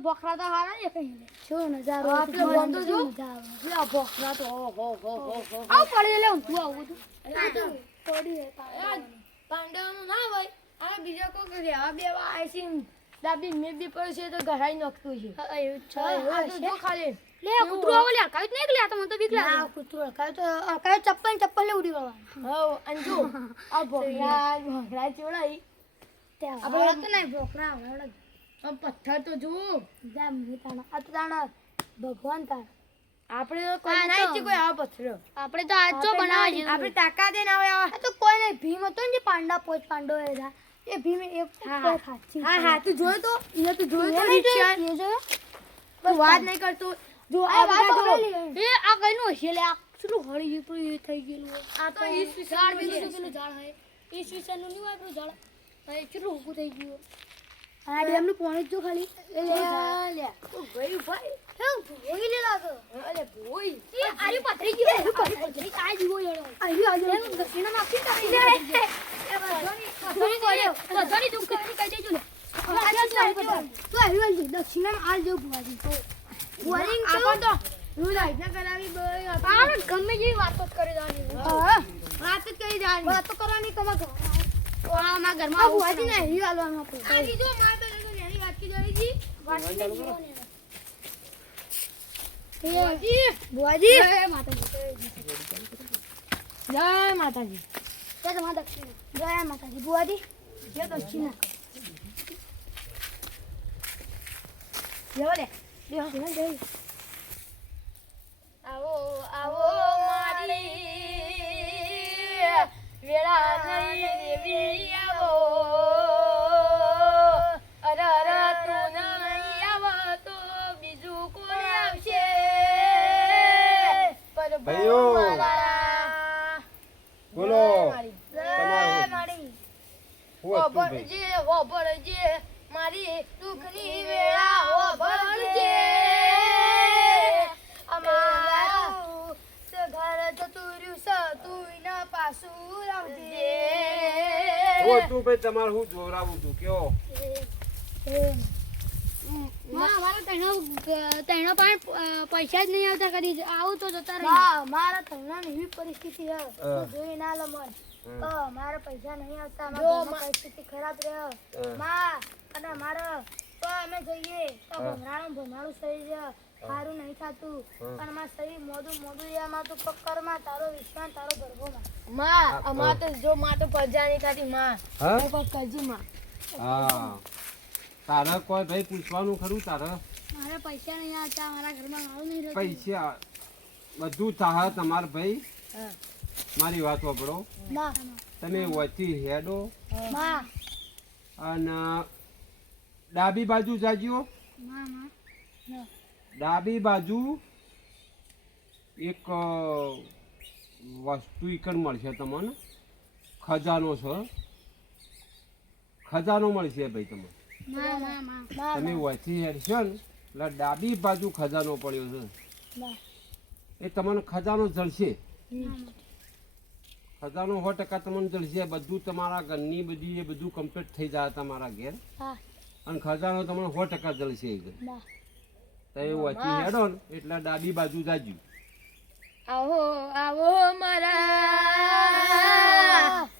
બકરા તો હારા ને કઈ શું નજારો આપણે બોંધો જો લે બકરા તો આવ પડી લે તું આવું તું થોડી પાંડવનું ના હોય આ બીજા કોઈ રેવા બેવા આઈસી દાબી મે બી પડે છે તો ઘરાઈ નાખતું છે એવું છે આ તો જો ખાલી લે કૂતરો આવો લે કાઈ નહીં લે તો મને તો બીક લાગે ના કૂતરો કાઈ ચપ્પલ લે ઉડી વાળવા હો અંજુ આ ભોગરા ચોળાઈ આપણે તો નહીં ભોકરા આવડે આ પથ્થર તો જો જા મુતાના આ તો તાણા ભગવાન તાર આપણે તો કોઈ નહીં છે કોઈ આ પથ્થર આપણે તો આજ તો બનાવવા છે આપણે તાકાત દે ના આવે આ તો કોઈ નહીં ભીમ હતો ને જે પાંડા પોચ પાંડો હતા એ ભીમ એક હાથી હા તું જોયો તો એ તું જોયો તો એ જોયો તું વાત નહીં કરતો જો આ વાત બધા જો એ આ કઈનું હશે લે આ શું હળી જેટલું એ થઈ ગયેલું આ તો ઈસ ઝાડ બીજું કેટલું ઝાડ હોય ઈસ વિશાનું નહીં વાપરું ઝાડ હા કેટલું ઊભું થઈ ગયું આ ડેમનું પાણી જો ખાલી લે તું ગઈ ભાઈ હે ભોગી લે લાગો અરે ભોઈ એ આરી પથરી ગયો પથરી કાઈ જીવો યાર આરી આજો એમ દક્ષિણા માફી કરી દે એ બધાની બધાની દુખ કરી કહી દેજો લે તો આરી વાળી દક્ષિણા આલ જેવું ભુવાજી તો ભુવાજી આપણ તો હું લાઈટ ના કરાવી બઈ આ ગમે જેવી વાતો જ કરી દેવાની હા વાત જ કરી જાની વાતો કરવાની તમાર ઘર આ માં ઘરમાં આવું ભુવાજી ને હેરી આલવાનું આપણે આ જો માર બેન તો એની વાત કી જડી જી વાત કી ભુવાજી જય માતાજી જય માતાજી જય દક્ષિણા જય માતાજી ભુવાજી જય દક્ષિણા લેવો લે દક્ષિણા જય આવો આવો મારી વેળા નહીં દેવી આવો અરે તું નહીં આવો તો બીજું કોણ આવશે પર ભાઈઓ, મારા બોલો જય મારી હું હતું ભાઈ ઓભળજે મારી દુઃખની વેળા ઓભળજે અમારું ઘર જતું રહ્યું તું ના પાછું આવજે હું હતું ભાઈ તમારે હું જોરાવું છું કયો મારા તૈણો પણ પૈસા જ નહીં આવતા કરી આવું તો જતા રહે મારા તૈણાની એવી પરિસ્થિતિ છે તું જોઈ ના લે મન મારા પૈસા નહીં આવતા મારી પરિસ્થિતિ ખરાબ રહે માં અને મારા તો અમે જઈએ તો ભમરાણું થઈ જાય સારું નહીં થતું પણ માં સહી મોડું એમાં તું પક્કરમાં તારો વિશ્વાસ તારો ગર્ભમાં માં અમાર તો જો માં તો પજા નહીં ખાતી માં હા હું પગ કરજી માં હા તારે કોઈ ભાઈ પૂછવાનું ખરું તારે મારા પૈસા નહીં આવતા મારા ઘરમાં મારું નહીં રહેતું પૈસા બધું ચાહ તમાર ભાઈ હા મારી વાત વાપરો માં તમે વચ્ચે હેડો માં અને ડાબી બાજુ જાજો ડાબી બાજુ એક વસ્તુ ઈકણ મળશે તમને ખજાનો છે ખજાનો મળશે ભાઈ તમને તમે વચ્ચે હેડશો ને એટલે ડાબી બાજુ ખજાનો પડ્યો છે એ તમને ખજાનો જળશે ખજાનો 100% તમને જળશે બધું તમારા ઘરની બધી એ બધું કમ્પ્લીટ થઈ જાય તમારા ઘેર અને ખજાનો તમને 100% જળશે તો એ વચ્ચે હેડો ને એટલે ડાબી બાજુ જાજુ આવો આવો મારા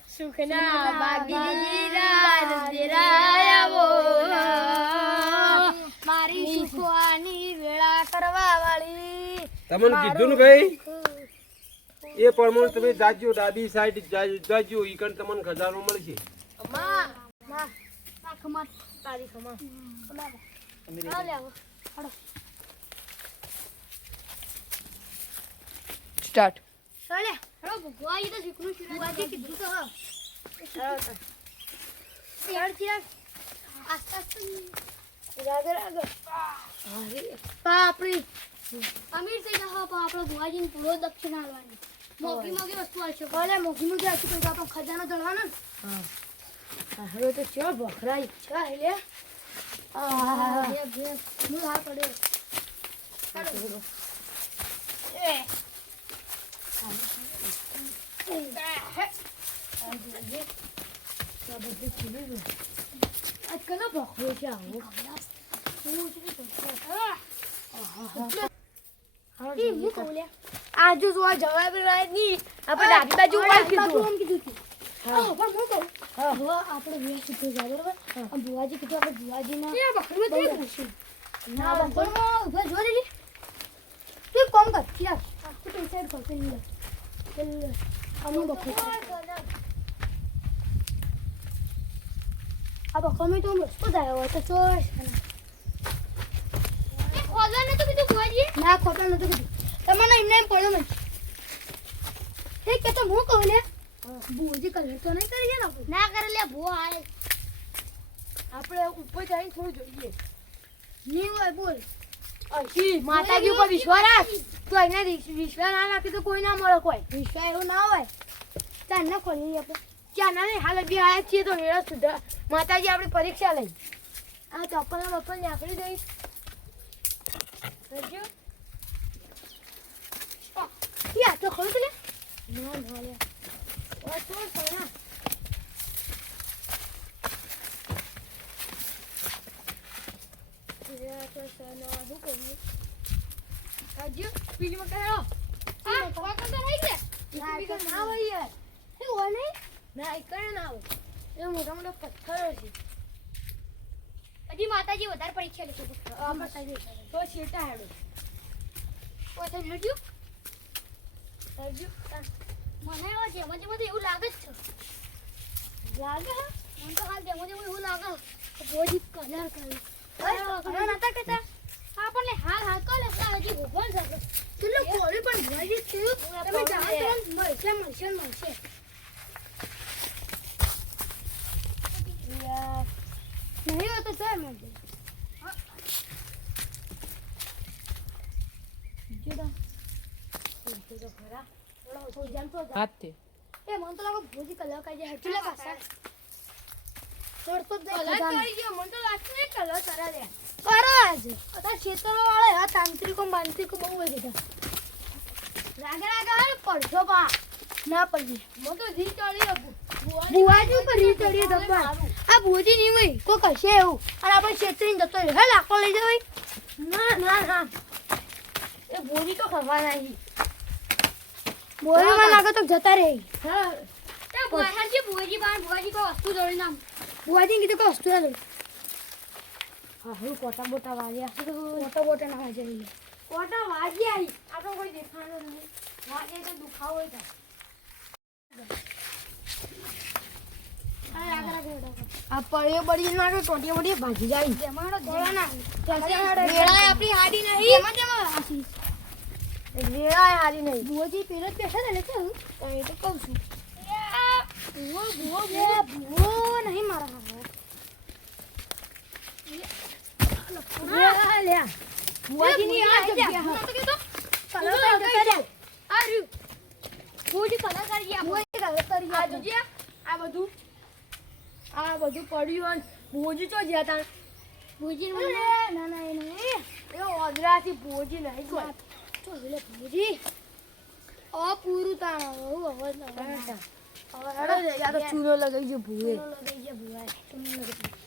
સુખના બાગીરા તેરા આવો મારી સુખવાની વેળા કરવા વાળી તમને કીધું ને ભાઈ એ પ્રમાણે તમે જાજો ડાબી સાઈડ જાજો ઈ કણ તમને ખજાનો મળશે માં ખમા તારી ખમા સ્ટાર્ટ ચાલે હેલો ભગવાજી તો શીખનું શીખવાજી કીધું તો હા યાર ચિયા આસ્તે આપણી અમીર થઈ ગયા પણ આપણો ભુવાજીને પૂરો દક્ષિણા આલવાની મોટી વસ્તુ આવશે ભલે મોટી આવશે તો આપણો ખજાનો જળવાનો ને હવે તો ચો ભખરા ઈચ્છા હે હું હાર પડ્યો આ કનો ભખરો છે આવો આ જો જોવા જવાબ રહે નહીં આપણે ડાબી બાજુ ઉપર કીધું આમ કીધું છે હા પણ હું કહું હવે આપણે બે સીધું જાય બરોબર આ બુવાજી કીધું આપણે બુવાજીના એ બકરી માં પૂછ્યું ના બકરીમાં ઉભા જો રે તું કોમ કર યાર તું ડિસાઈડ કર પેલી લે આનું બકરી આ બકરીમાં તો રસ્તો જાય હોય તો ચોસ ખોદવા નતું કીધું બુવાજી ના ખોદવા નતું કીધું તમને એમને એમ પડ્યો નહીં ઠીક કે તો હું કહું ને બુવાજી કલર તો નહીં કરી ને ના કરે લે ભૂ આય આપણે ઉપર જઈને થોડું જોઈએ નહીં હોય બોલ અશી માતાજી ઉપર વિશ્વાસ રાખ તો એને વિશ્વાસ ના રાખી તો કોઈ ના મળે કોઈ વિશ્વાસ એવું ના હોય ચાલ ના ખોલી આપણે ચાલ ના હાલ બી આયા છીએ તો મેળા સુધા માતાજી આપણી પરીક્ષા લઈ આ ચપ્પલ બપ્પલ નાખી દઈશ રજો યા તો ખોલ લે ના ના લે ઓ છોડ સોના તો સોના હું કરી રજો પીલી માં કરો આ કોકા તો નહીં છે ના ના હોય એ હોય નહીં ના એ કરે ના હોય એ મોટા મોટા પથ્થરો છે હજી માતાજી વધારે પરીક્ષા લેશે માતાજી તો છેટા હેડો ઓ તો હજુ મને એવો જેમ એવું લાગે જ છે લાગે મને તો હાલ જેમ એવું લાગે બોજી કલર કરી અરે નતા કહેતા આપણને હાલ હાલ કોલ હજી ભગવાન સાથે ચલો કોળી પણ ભરાઈ છે તમે જાઓ તો મળશે નહીં હોય તો સર મળશે હાથથી એ મન તો લાગે ભોજી કલર કરી જાય હટલે પાછા છોડ તો દે કલર કરી ગયો મન તો લાગતું ને કલર કરા દે કરો આજ અતા ખેતરો વાળા આ તાંત્રિકો માનત્રિકો બહુ હોય બેટા રાગે હાલ પડજો બા ના પડી મો તો જી ચડી બુવાજી ઉપર રી ચડી દબ્બા આ ભોજી ની હોય કો કશે એવું અને આપણે ખેતરી જતો હે લાકો લઈ જવાય ના ના ના એ ભોજી તો ખવા નહીં બોલવા લાગે તો જતા રહે હા તે બહારજી બુવાજી બાર બુવાજી કો વસ્તુ દોડી નામ બુવાજી કીધું કો વસ્તુ દોડી હા હું કોટા બોટા વાગ્યા કોટા બોટા ના વાજે કોટા વાગી આવી આપણો કોઈ દેખાણો નહીં વાગે તો દુખાવો હોય તા આ પડ્યો બળી ના તો ટોટી મોટી ભાજી જાય જમાડો દેવાના વેળા આપણી હાડી નહીં એમાં તેમાં આસી વેળા હારી નહીં બુવાજી પેલો પેસા દે લેતે હું એ તો કહું છું ભૂવો નહીં મારા હા લે બુવાજી ની આ જગ્યા તો કે તો કલર કરી દે આ રહ્યું બુવાજી કલર કરી આ બુવાજી કલર કરી આ જોજે આ બધું પડ્યું અને બુવાજી તો જ્યા તા બુવાજી ના ના એ નહીં એ ઓદરાથી બુવાજી નહીં કોઈ તો લે બુવાજી આ પૂરું તા અવાજ ના હવે હેડો યા તો ચૂલો લગાઈ જો ભૂવે લગાઈ જો ભૂવા